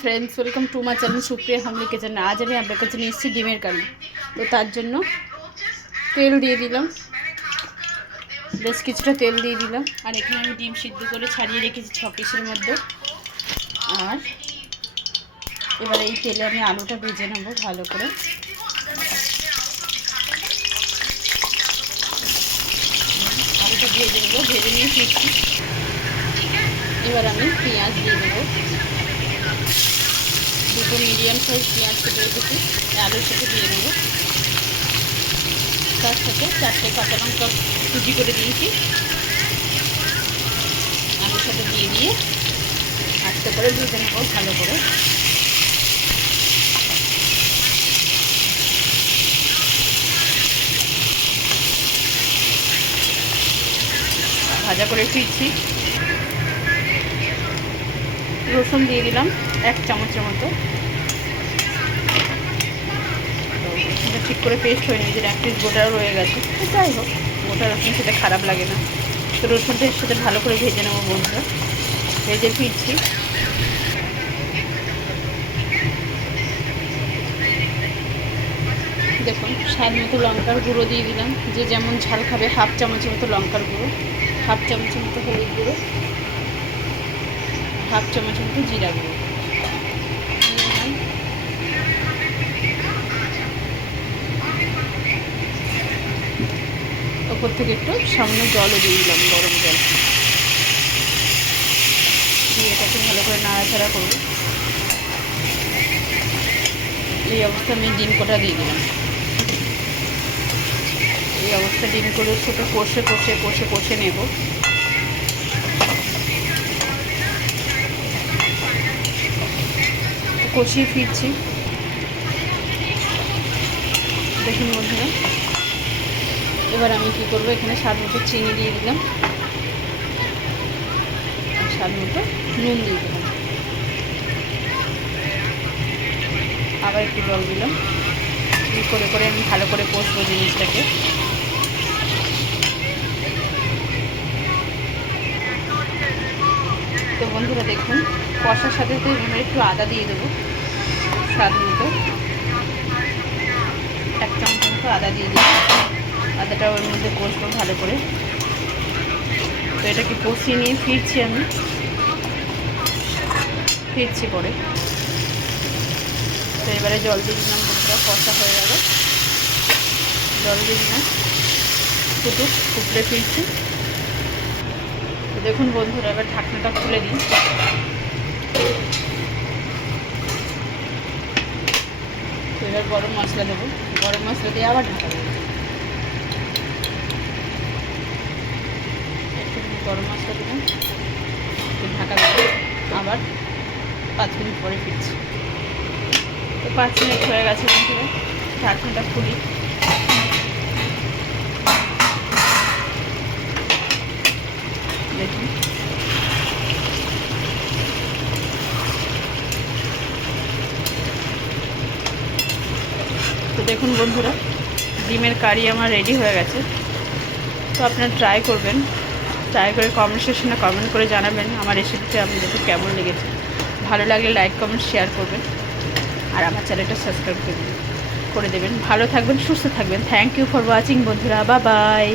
Friends welcome to my channel Supriya family kitchen. आज আমি আপনার কাছে নিয়ে এসেছি ডিমের কারি। তো তার জন্য তেল দিয়ে দিলাম, বেশ কিছুটা তেল দিয়ে দিলাম। আর এখানে আমি ডিম সিদ্ধ করে ছাড়িয়ে রেখেছি 6 পিসের মধ্যে। আর এবার এই তেলে আমি আলুটা ভেজে নেব ভালো করে। আলুটা ভেজে নেব, ভেজে নিয়ে ফিরছি। এবার আমি পেঁয়াজ দিয়ে দেবো, দুটো মিডিয়াম সাইজ পেঁয়াজ কেটে রেখেছি, আলুর সাথে দিয়ে দেবো। তার সাথে 4টে কাঁচা লঙ্কা কুচি করে দিয়েছি, আলুর সাথে দিয়ে আস্তে করে ভেজে নেবো ভালো করে। ভাজা করে ফিরছি। রসুন দিয়ে দিলাম 1 চামচের মতো। রসুনটা ঠিক করে পেস্ট হয়ে নিয়েছে, এক পিস গোটাও রয়ে গেছে। যাই হোক, গোটা রসুন খেতে খারাপ লাগে না। তো রসুনটা এর সাথে ভালো করে ভেজে নেবো বন্ধুরা। ভেজে ফিরছি। দেখুন, স্বাদ মতো লঙ্কার গুঁড়ো দিয়ে দিলাম, যে যেমন ঝাল খাবে। 1/2 চামচের মতো লঙ্কার গুঁড়ো, 1/2 চামচের মতো হলুদ গুঁড়ো, 1/2 চামচের মতো জিরা গুঁড়ো। ওপর থেকে একটু সামান্য জলও দিয়ে দিলাম, গরম জল দিয়ে এটাকে ভালো করে নাড়াচাড়া করব। এই অবস্থা আমি ডিম কোটা দিয়ে দিলাম। এই অবস্থা ডিম করে ছোটো কষে নেব। কষিয়ে ফিরছি। দেখুন বন্ধুরা, এবার আমি কী করবো, এখানে স্বাদ মতো চিনি দিয়ে দিলাম, আর স্বাদ মতো নুন দিয়ে দিলাম। আবার একটু জল দিলাম। করে আমি ভালো করে কষবো জিনিসটাকে। তো বন্ধুরা দেখুন, কষার সাথে সাথে এবার একটু আদা দিয়ে দেবো স্বাদ মতো। 1 চামচ মতো আদা দিয়ে দিই। আদাটা ওর মধ্যে কষবো ভালো করে। তো এটাকে কষিয়ে নিয়ে ফিরছি পরে। তো এবারে জল দিয়ে দিলাম বন্ধুরা, কষা হয়ে গেল। জল দিয়ে দিলাম, ফুটলে ফিরছি। তো দেখুন বন্ধুরা, এবার ঢাকনাটা খুলে দিই। তো এবার গরম মশলা দেবো, গরম মশলা দিয়ে আবার ঢাকা দেবো। একটু গরম মশলা দিলাম, একটু ঢাকা দেবো। আবার 5 মিনিট পরে ফিরছি। তো 5 মিনিট হয়ে গেছে বন্ধুরা, ঢাকনাটা খুলি। দেখুন, তো দেখুন বন্ধুরা, ডিমের কারি আমার রেডি হয়ে গেছে। তো আপনারা ট্রাই করবেন, ট্রাই করে কমেন্ট সেকশনে কমেন্ট করে জানাবেন আমার রেসিপিটা আপনাদের কেমন লেগেছে। ভালো লাগলে লাইক কমেন্ট শেয়ার করবেন, আর আমার চ্যানেলটা সাবস্ক্রাইব করে দেবেন। ভালো থাকবেন, সুস্থ থাকবেন। থ্যাংক ইউ ফর ওয়াচিং বন্ধুরা, বাই বাই।